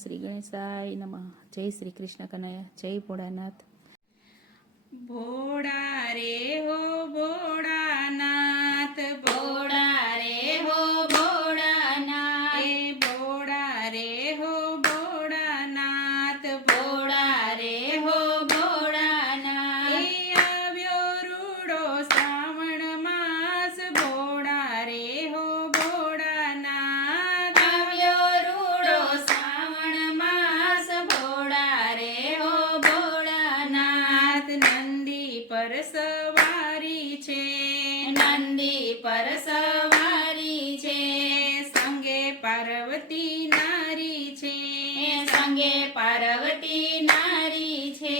શ્રી ગણેશાય નમઃ। જય શ્રી કૃષ્ણ કનૈયા, જય ભોળાનાથ। ભોળા રે હો ભોળાનાથ, ભોળા રે હો ભોળાનાથ, એ ભોળા રે હો ભોળાનાથ, ભોળા રે હો ભોળાનાથ, એ આવ્યો રૂડો શ્રાવણ માસ, ભોળા રે હો ભોળાનાથ, આવ્યો રૂડો શ્રાવણ માસ, ભોળા રે હો ભોળાનાથ। નંદી પર સવારી છે, નંદી પર સવારી છે, સંગે પાર્વતી નારી છે, સંગે પાર્વતી નારી છે,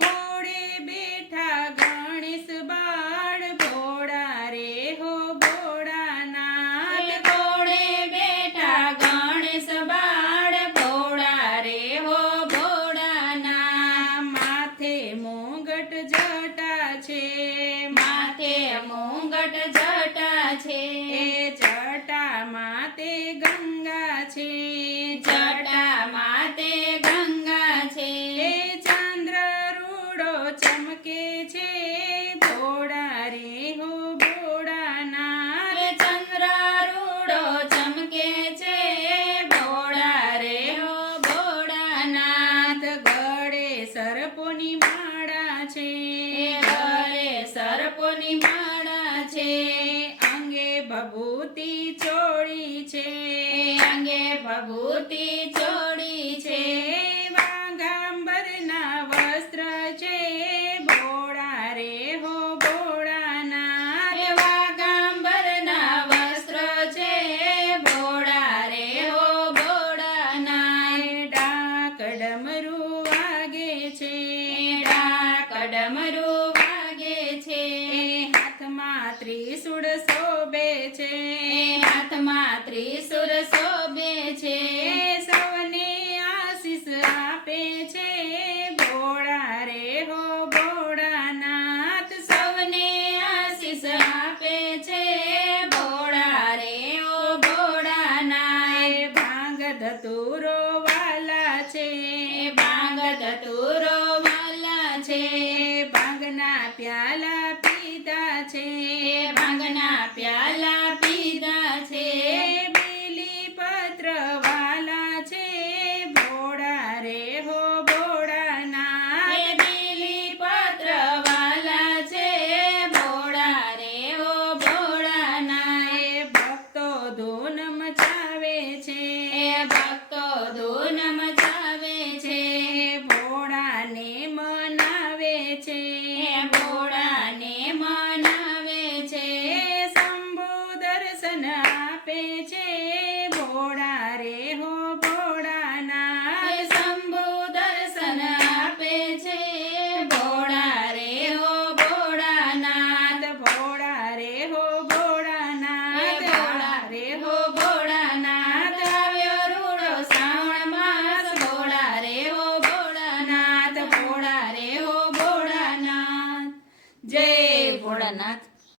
ખોડે બેઠા ગણેશ બાળ, ભોળા રે હો ભોળાનાથ, ખોડે બેઠા ગણેશ બાળ, ભોળા રે હો ભોળાનાથ। માથે મુંગટ જટા છે, માથે મુંગટ જટા છે, એ જટામાં તે ગંગા છે, જટામાં તે ગંગા છે, એ ચંદ્ર રૂડો ચમકે છે, ભોળા રે હો ભોળાનાથ, ચંદ્ર રૂડો ચમકે છે, ભોળા રે હો ભોળાનાથ। ગળે સર્પોની માળા છે, ગળે સર્પોની માળા છે, અંગે ભભૂતિ ચોળી છે, અંગે ભભૂતિ ચોળી છે, વાઘાંબરના વસ્ત્ર છે, ભોળા રે હો ભોળાનાથ, વાઘાંબરના વસ્ત્ર છે, ભોળા રે હો ભોળાનાથ। ડાક ડમરું વાગે છે, ડાક ડમરું વાગે છે, હાથમાં ત્રિશૂળ શોભે છે, હાથમાં ત્રિશૂળ શોભે છે, સૌને આશીષ આપે છે, ભોળા રે હો ભોળાનાથ, સૌને આશીષ આપે છે, ભોળા રે હો ભોળાનાથ। ભાંગ ધતુરો વાલા છે, ભાંગ ધતુરો વાલા છે, ભાંગના પ્યાલા પીધા છે, ભાંગના પ્યાલા